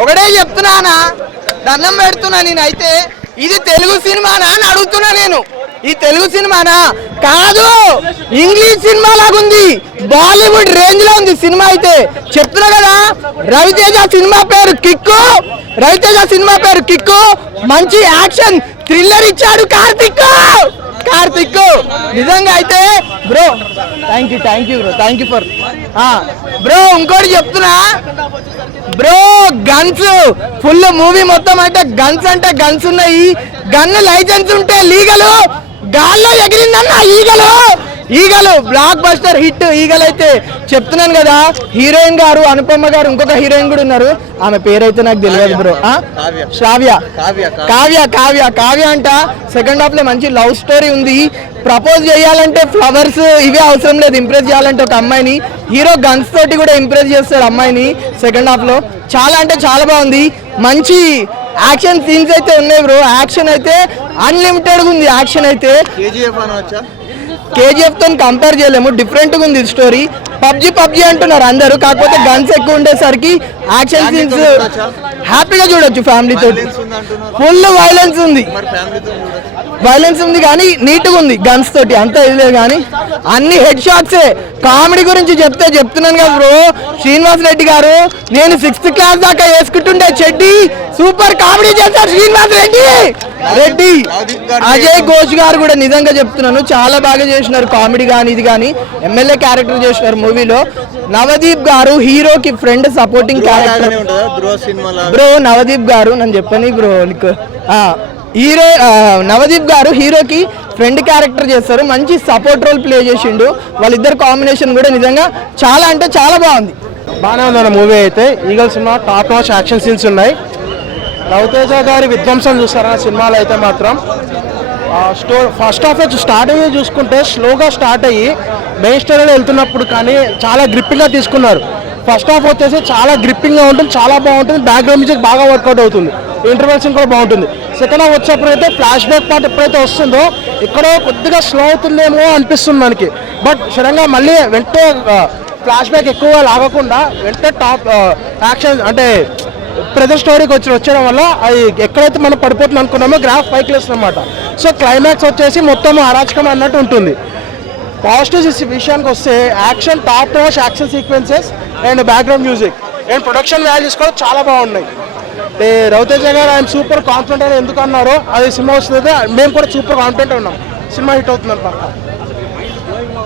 ఒకటే చెప్తున్నానా, దండం పెడుతున్నా నేనైతే. ఇది తెలుగు సినిమానా అని అడుగుతున్నా నేను. ఈ తెలుగు సినిమానా కాదు, ఇంగ్లీష్ సినిమా లాగుంది, బాలీవుడ్ రేంజ్ లో ఉంది సినిమా అయితే. చెప్తున్నా కదా, రవితేజ సినిమా పేరు కిక్కు, రవితేజ సినిమా పేరు కిక్కు. మంచి యాక్షన్ థ్రిల్లర్ ఇచ్చాడు కార్తిక్ నిజంగా అయితే. Bro thank you bro, thank you for bro. ఇంకోటి చెప్తున్నా బ్రో, గన్స్ ఫుల్ మూవీ మొత్తం అంటే గన్స్ ఉన్నాయి. గన్ లైసెన్స్ ఉంటే లీగలు, గాల్లో ఎగిరిందన్న ఈగలు బ్లాక్ బస్టర్ హిట్ ఈగలు అయితే. చెప్తున్నాను కదా, హీరోయిన్ గారు అనుపమ గారు, ఇంకొక హీరోయిన్ కూడా ఉన్నారు, ఆమె పేరైతే నాకు తెలియదు బ్రో. కావ్య అంట. సెకండ్ హాఫ్ లో మంచి లవ్ స్టోరీ ఉంది. ప్రపోజ్ చేయాలంటే ఫ్లవర్స్ ఇవే అవసరం లేదు, ఇంప్రెస్ చేయాలంటే ఒక అమ్మాయిని హీరో గన్స్ తోటి కూడా ఇంప్రెస్ చేస్తాడు అమ్మాయిని సెకండ్ హాఫ్ లో. చాలా అంటే చాలా బాగుంది. మంచి యాక్షన్ సీన్స్ అయితే ఉన్నాయి బ్రో. యాక్షన్ అయితే అన్లిమిటెడ్ ఉంది. యాక్షన్ అయితే కేజీఎఫ్ తో కంపేర్ చేయలేము, డిఫరెంట్ గా ఉంది స్టోరీ. పబ్జీ అంటున్నారు అందరూ, కాకపోతే గన్స్ ఎక్కువ ఉండేసరికి యాక్షన్ సీన్స్ హ్యాపీగా చూడొచ్చు ఫ్యామిలీ తోటి. ఫుల్ వైలెన్స్ ఉంది కానీ నీట్గా ఉంది గన్స్ తోటి, అంతా ఇదే కానీ అన్ని హెడ్ షాట్సే. కామెడీ గురించి చెప్తున్నాను కదా బ్రో, శ్రీనివాస్ రెడ్డి గారు నేను 6th క్లాస్ దాకా వేసుకుంటుండే చెడ్డి, సూపర్ కామెడీ చేస్తారు శ్రీనివాస్ రెడ్డి. అజయ్ ఘోష్ గారు కూడా నిజంగా చెప్తున్నాను చాలా బాగా చేసినారు కామెడీ కానీ ఇది కానీ. ఎమ్మెల్యే క్యారెక్టర్ చేసినారు మూవీలో. నవదీప్ గారు హీరోకి friend supporting character bro. Navdeep గారు నన్ను చెప్పని బ్రో, హీరో నవదీప్ గారు హీరోకి ఫ్రెండ్ క్యారెక్టర్ చేస్తారు, మంచి సపోర్ట్ రోల్ ప్లే చేసిండు. వాళ్ళిద్దరు కాంబినేషన్ కూడా నిజంగా చాలా అంటే చాలా బాగుంది. బాగానే ఉందన్న మూవీ అయితే. Eagle cinema top notch action scenes ఉన్నాయి. రవితేజ గారి విధ్వంసం చూస్తారా సినిమాలో అయితే మాత్రం. ఫస్ట్ హాఫ్ స్టార్టింగ్ చూసుకుంటే స్లోగా స్టార్ట్ అయ్యి మెయిన్ స్టోరీలో వెళ్తున్నప్పుడు కానీ చాలా గ్రిప్పింగ్గా తీసుకున్నారు. ఫస్ట్ హాఫ్ వచ్చేసి చాలా గ్రిప్పింగ్గా ఉంటుంది, చాలా బాగుంటుంది. బ్యాక్గ్రౌండ్ మ్యూజిక్ బాగా వర్కౌట్ అవుతుంది, ఇంటర్వెల్స్ కూడా బాగుంటుంది. సెకండ్ హాఫ్ వచ్చేప్పుడైతే ఫ్లాష్ బ్యాక్ పార్ట్ ఎప్పుడైతే వస్తుందో ఎక్కడో కొద్దిగా స్లో అవుతుందేమో అనిపిస్తుంది మనకి. బట్ సడన్గా మళ్ళీ వెంటనే ఫ్లాష్ బ్యాక్ ఎక్కువగా లాగకుండా వెంటనే టాప్ యాక్షన్ అంటే ప్రెజెంట్ స్టోరీకి వచ్చేయడం వల్ల అది ఎక్కడైతే మనం పడిపోతుంది అనుకున్నామో గ్రాఫ్ పైకి లేస్తుంది అనమాట. సో క్లైమాక్స్ వచ్చేసి మొత్తం అరాచకం అన్నట్టు ఉంటుంది. పాజిటివ్స్ విషయానికి వస్తే action top notch action sequences and background music and production values కూడా చాలా బాగున్నాయి. రవితేజ గారు ఆయన సూపర్ కాన్ఫిడెంట్ అని ఎందుకు అన్నారో అది సినిమా వస్తుంది, మేము కూడా సూపర్ కాన్ఫిడెంట్ ఉన్నాం సినిమా హిట్ అవుతుందని పక్క.